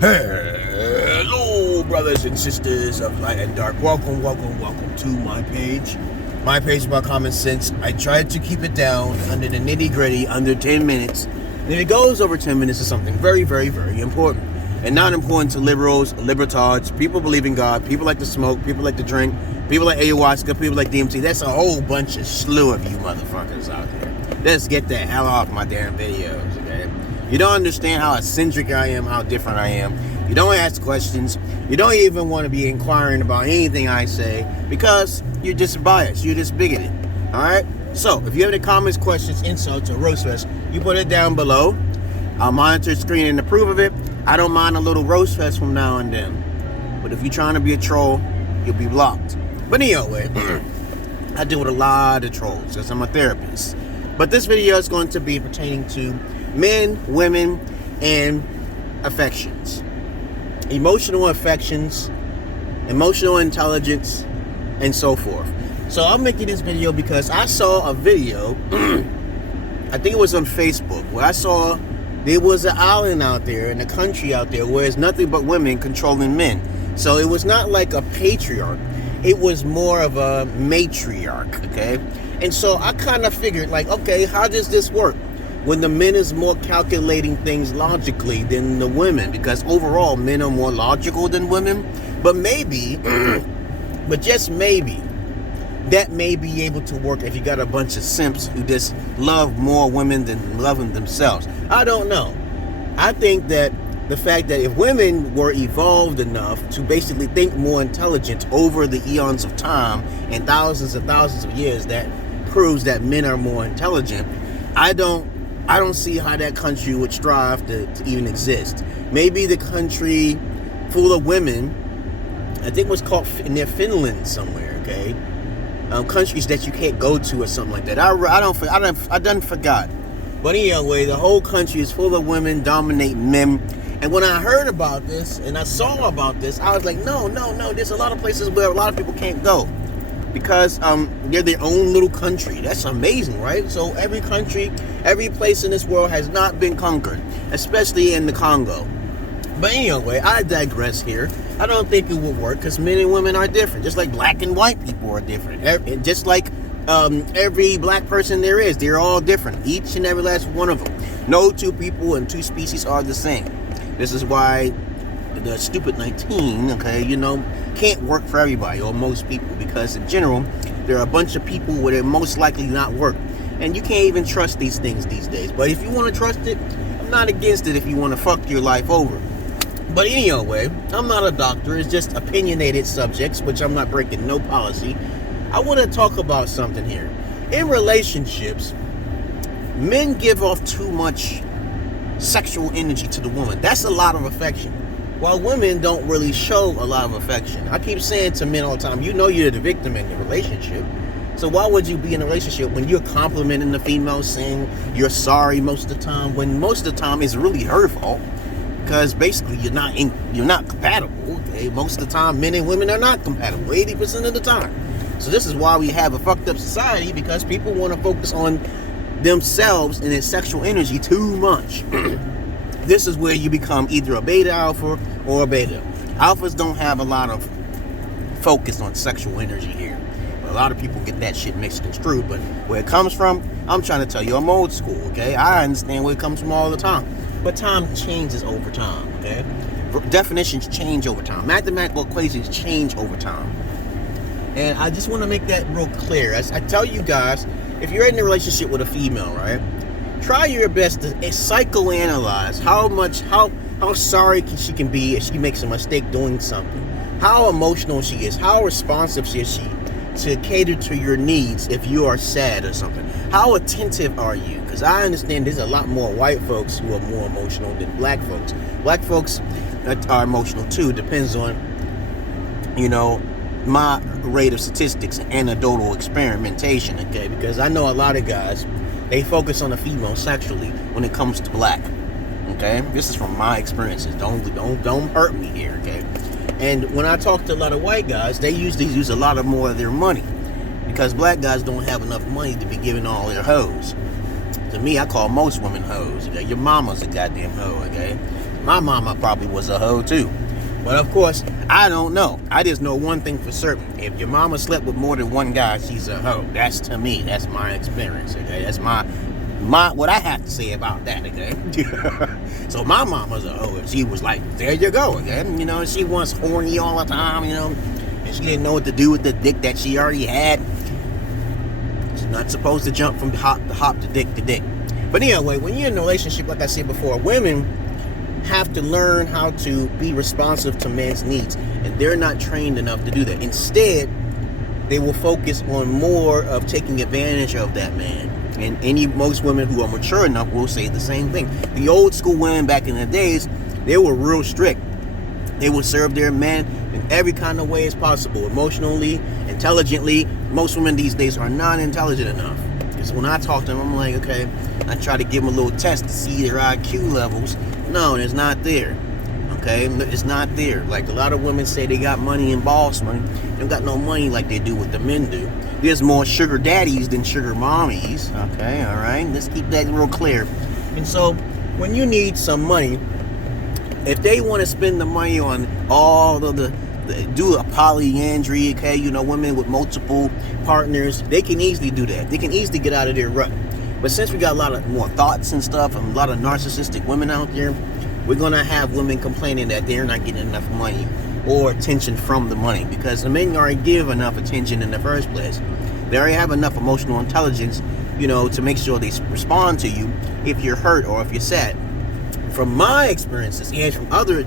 Hello, brothers and sisters of light and dark. Welcome to my page. My page is about common sense. I tried to keep it down under the nitty-gritty, under 10 minutes. And if it goes over 10 minutes, it's something very, very, very important. And not important to liberals, libertards, people believe in God, people like to smoke, people like to drink, people like ayahuasca, people like DMT. That's a whole bunch of slew of you motherfuckers out there. Let's get the hell off my damn videos, okay? You don't understand how eccentric I am, how different I am. You don't ask questions. You don't even want to be inquiring about anything I say because you're just biased. You're just bigoted. All right? So, if you have any comments, questions, insults, or roast fest, you put it down below. I'll monitor the screen and approve of it. I don't mind a little roast fest from now and then. But if you're trying to be a troll, you'll be blocked. But anyway, I deal with a lot of trolls because I'm a therapist. But this video is going to be pertaining to men, women, and affections. Emotional affections, emotional intelligence, and so forth. So I'm making this video because I saw a video, I think it was on Facebook, where I saw there was an island out there, in a country out there, where it's nothing but women controlling men. So it was not like a patriarch. It was more of a matriarch, okay? And so I kind of figured, like, okay, how does this work? When the men is more calculating things logically than the women, because overall men are more logical than women. But maybe, but just maybe, that may be able to work if you got a bunch of simps who just love more women than loving themselves. I don't know. I think that the fact that if women were evolved enough to basically think more intelligent over the eons of time and thousands of years, that proves that men are more intelligent. I don't see how that country would strive to even exist. Maybe the country full of women, I think it was called near Finland somewhere, okay? Countries that you can't go to or something like that. I done forgot. But anyway, the whole country is full of women dominating men. And when I heard about this and I saw about this, I was like, no. There's a lot of places where a lot of people can't go because they're their own little country. That's amazing, right? So every country, every place in this world has not been conquered, especially in the Congo. But anyway, I digress here. I don't think it would work because men and women are different, just like black and white people are different. Just like every black person there is, they're all different, each and every last one of them. No two people and two species are the same. This is why the stupid 19, okay, can't work for everybody or most people, because in general, there are a bunch of people where it most likely not work. And you can't even trust these things these days. But if you want to trust it, I'm not against it if you want to fuck your life over. But anyway, I'm not a doctor. It's just opinionated subjects, which I'm not breaking no policy. I want to talk about something here. In relationships, men give off too much sexual energy to the woman. That's a lot of affection. While women don't really show a lot of affection. I keep saying to men all the time, you're the victim in the relationship. So why would you be in a relationship when you're complimenting the female, saying you're sorry most of the time, when most of the time it's really her fault? Because basically you're not compatible. Okay? Most of the time men and women are not compatible, 80% of the time. So this is why we have a fucked up society, because people want to focus on themselves and their sexual energy too much. This is where you become either a beta alpha or a beta. Alphas don't have a lot of focus on sexual energy here. A lot of people get that shit mixed and screwed, but where it comes from, I'm trying to tell you, I'm old school, okay? I understand where it comes from all the time. But time changes over time, okay? Definitions change over time. Mathematical equations change over time. And I just want to make that real clear. As I tell you guys, if you're in a relationship with a female, right? Try your best to psychoanalyze how sorry she can be if she makes a mistake doing something. How emotional she is. How responsive is she to cater to your needs if you are sad or something. How attentive are you? Because I understand there's a lot more white folks who are more emotional than black folks. Black folks are emotional too. Depends on, my rate of statistics and anecdotal experimentation, okay? Because I know a lot of guys, they focus on the female sexually when it comes to black, okay? This is from my experiences. Don't hurt me here, okay? And when I talk to a lot of white guys, they usually use a lot more of their money because black guys don't have enough money to be giving all their hoes. To me, I call most women hoes, okay? Your mama's a goddamn hoe, okay? My mama probably was a hoe too. But of course, I don't know. I just know one thing for certain. If your mama slept with more than one guy, she's a hoe. That's to me. That's my experience, okay? That's my what I have to say about that, okay? So my mama's a hoe. She was like, there you go, okay? You know, she was horny all the time, you know, and she didn't know what to do with the dick that she already had. She's not supposed to jump from hop to dick to dick. But anyway, when you're in a relationship, like I said before, women have to learn how to be responsive to men's needs, and they're not trained enough to do that. Instead, they will focus on more of taking advantage of that man. And most women who are mature enough will say the same thing. The old school women back in the days, they were real strict. They would serve their men in every kind of way as possible, emotionally, intelligently. Most women these days are not intelligent enough. Because when I talk to them, I'm like, okay, I try to give them a little test to see their IQ levels. No, it's not there. Okay, it's not there. Like a lot of women say they got money and boss money. They don't got no money like they do what the men do. There's more sugar daddies than sugar mommies. Okay, all right. Let's keep that real clear. And so, when you need some money, if they want to spend the money on all of the do a polyandry, okay, you know, women with multiple partners, they can easily do that. They can easily get out of their rut. But since we got a lot of more thoughts and stuff, and a lot of narcissistic women out there, we're gonna have women complaining that they're not getting enough money or attention from the money, because the men already give enough attention in the first place. They already have enough emotional intelligence, you know, to make sure they respond to you if you're hurt or if you're sad. From my experiences and from other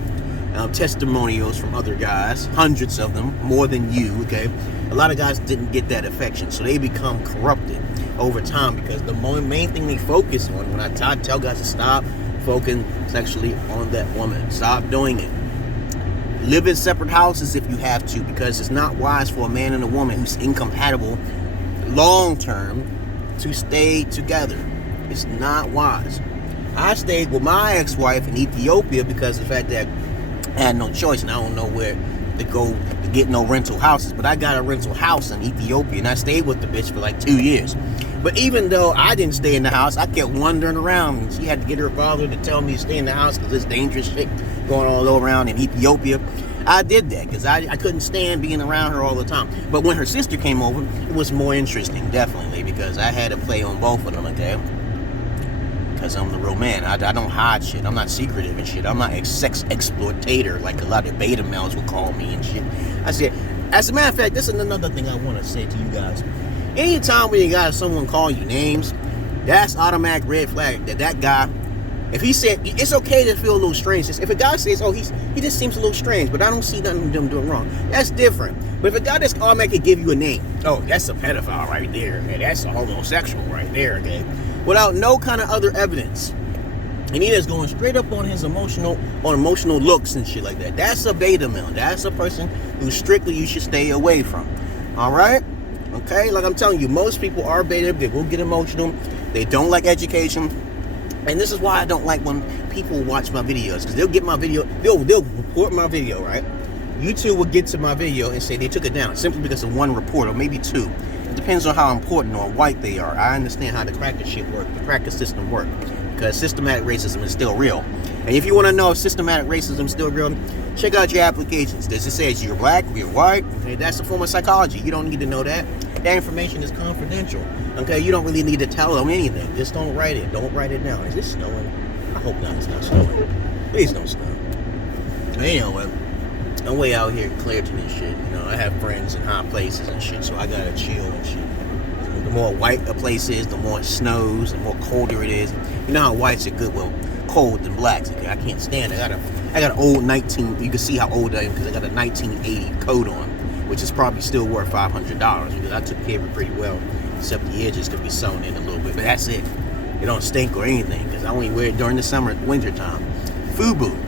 testimonials from other guys, hundreds of them, more than you, okay, a lot of guys didn't get that affection, so they become corrupted over time, because the main thing they focus on, when I tell guys to stop focusing sexually on that woman, stop doing it. Live in separate houses if you have to, because it's not wise for a man and a woman who's incompatible long term to stay together. It's not wise. I stayed with my ex-wife in Ethiopia because of the fact that I had no choice, and I don't know where to go to get no rental houses. But I got a rental house in Ethiopia, and I stayed with the bitch for like 2 years. But even though I didn't stay in the house, I kept wandering around, and she had to get her father to tell me to stay in the house because there's dangerous shit going all around in Ethiopia. I did that because I couldn't stand being around her all the time. But when her sister came over, it was more interesting, definitely, because I had to play on both of them, okay? Because I'm the real man. I don't hide shit. I'm not secretive and shit. I'm not a sex exploitator like a lot of beta males would call me and shit. I said, as a matter of fact, this is another thing I want to say to you guys. Anytime when you got someone call you names, that's automatic red flag. That guy, if he said, it's okay to feel a little strange. If a guy says, oh, he just seems a little strange, but I don't see nothing of them doing wrong, that's different. But if a guy just automatically give you a name, oh, that's a pedophile right there, okay? That's a homosexual right there, okay? Without no kind of other evidence. And he is going straight up on his emotional looks and shit like that. That's a beta male. That's a person who strictly you should stay away from. Alright? Okay? Like I'm telling you, most people are beta. They will get emotional. They don't like education. And this is why I don't like when people watch my videos. Because they'll get my video, they'll report my video, right? YouTube will get to my video and say they took it down simply because of one report or maybe two. It depends on how important or white they are. I understand how the cracker shit works, the cracker system works, because systematic racism is still real. And if you want to know if systematic racism is still real, check out your applications. Does it say you're black, you're white? Okay, that's a form of psychology. You don't need to know that. That information is confidential. Okay, you don't really need to tell them anything. Just don't write it. Don't write it down. Is it snowing? I hope not. It's not snowing. Please don't snow. Anyway, I'm way out here in Clairton and shit. You know, I have friends in high places and shit, so I gotta chill and shit. The more white a place is, the more it snows, the more colder it is. You know how whites are good, well, cold than blacks. Okay, I can't stand it. I got an old 19. You can see how old I am because I got a 1980 coat on, which is probably still worth $500 because I took care of it pretty well, except the edges could be sewn in a little bit. But that's it. It don't stink or anything because I only wear it during the summer and winter time. FUBU.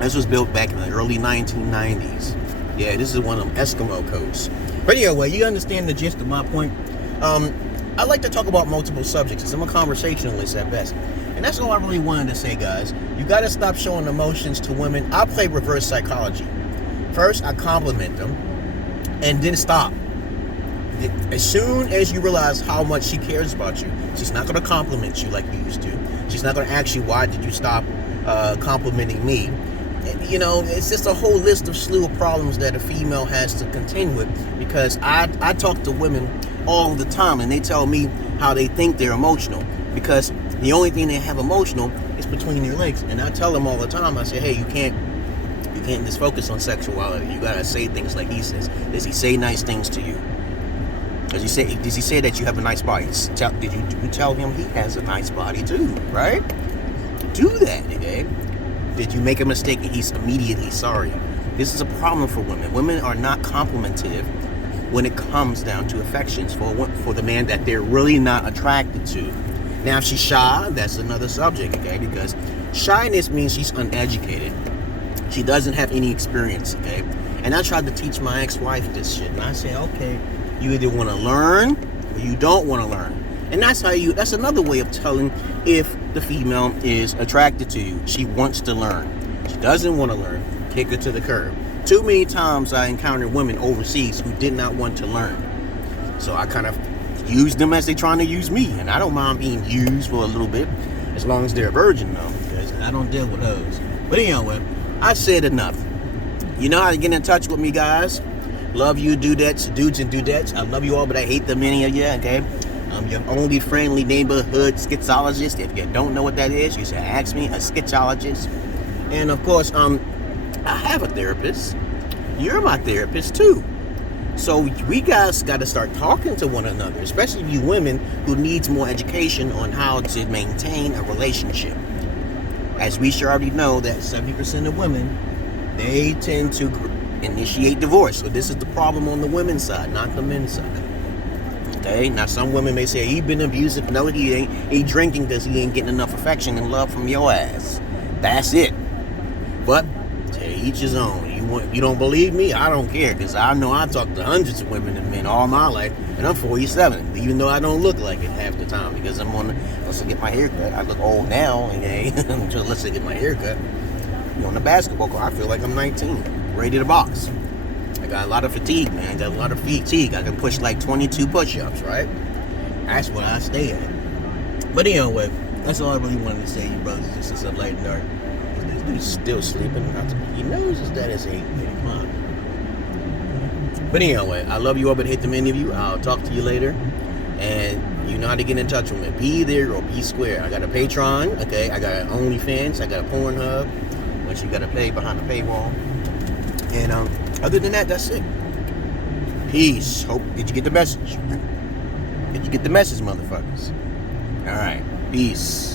This was built back in the early 1990s. Yeah, this is one of them Eskimo coats. But anyway, you understand the gist of my point. I like to talk about multiple subjects. I'm a conversationalist at best. And that's all I really wanted to say, guys. You got to stop showing emotions to women. I play reverse psychology. First, I compliment them, and then stop. As soon as you realize how much she cares about you, she's not going to compliment you like you used to. She's not going to ask you, why did you stop complimenting me. You know, it's just a whole list of slew of problems that a female has to contend with, because I talk to women all the time and they tell me how they think they're emotional, because the only thing they have emotional is between their legs. And I tell them all the time, I say, hey, you can't just focus on sexuality. You gotta say things like he says. Does he say nice things to you? Does he say that you have a nice body? Did you tell him he has a nice body too, right? Do that, okay? Did you make a mistake and he's immediately sorry? This is a problem for women. Women are not complimentive when it comes down to affections for the man that they're really not attracted to. Now, if she's shy, that's another subject, okay? Because shyness means she's uneducated. She doesn't have any experience, okay? And I tried to teach my ex-wife this shit, and I said, okay, you either want to learn or you don't want to learn. And that's another way of telling if the female is attracted to you. She wants to learn. She doesn't want to learn. Kick her to the curb. Too many times I encountered women overseas who did not want to learn. So I kind of used them as they're trying to use me. And I don't mind being used for a little bit, as long as they're a virgin though, because I don't deal with those. But anyway, I said enough. You know how to get in touch with me, guys. Love you, dudettes, dudes and dudettes. I love you all, but I hate the many of you, okay? I'm your only friendly neighborhood schizologist. If you don't know what that is, you should ask me, a schizologist. And of course, I have a therapist. You're my therapist too. So we guys got to start talking to one another, especially you women who needs more education on how to maintain a relationship. As we should already know that 70% of women, they tend to initiate divorce. So this is the problem on the women's side, not the men's side. Okay, now some women may say he been abusive. No, he ain't. He drinking because he ain't getting enough affection and love from your ass. That's it. But to each his own. You don't believe me? I don't care, because I know I talked to hundreds of women and men all my life, and I'm 47, even though I don't look like it half the time, because unless I get my hair cut. I look old now, okay? Unless I get my hair cut. On the basketball court, I feel like I'm 19, ready to box. I got a lot of fatigue, man. I got a lot of fatigue. I can push like 22 push-ups, right? That's where I stay at. But anyway, that's all I really wanted to say, you brothers and sisters of light and dark. This dude's still sleeping. He knows that it's 8 o'clock. But anyway, I love you all, but hate the many of you. I'll talk to you later. And you know how to get in touch with me. Be there or be square. I got a Patreon, okay? I got an OnlyFans. I got a PORNHUB, which you got to pay behind the paywall. And other than that, that's it. Peace. Did you get the message? Did you get the message, motherfuckers? All right. Peace.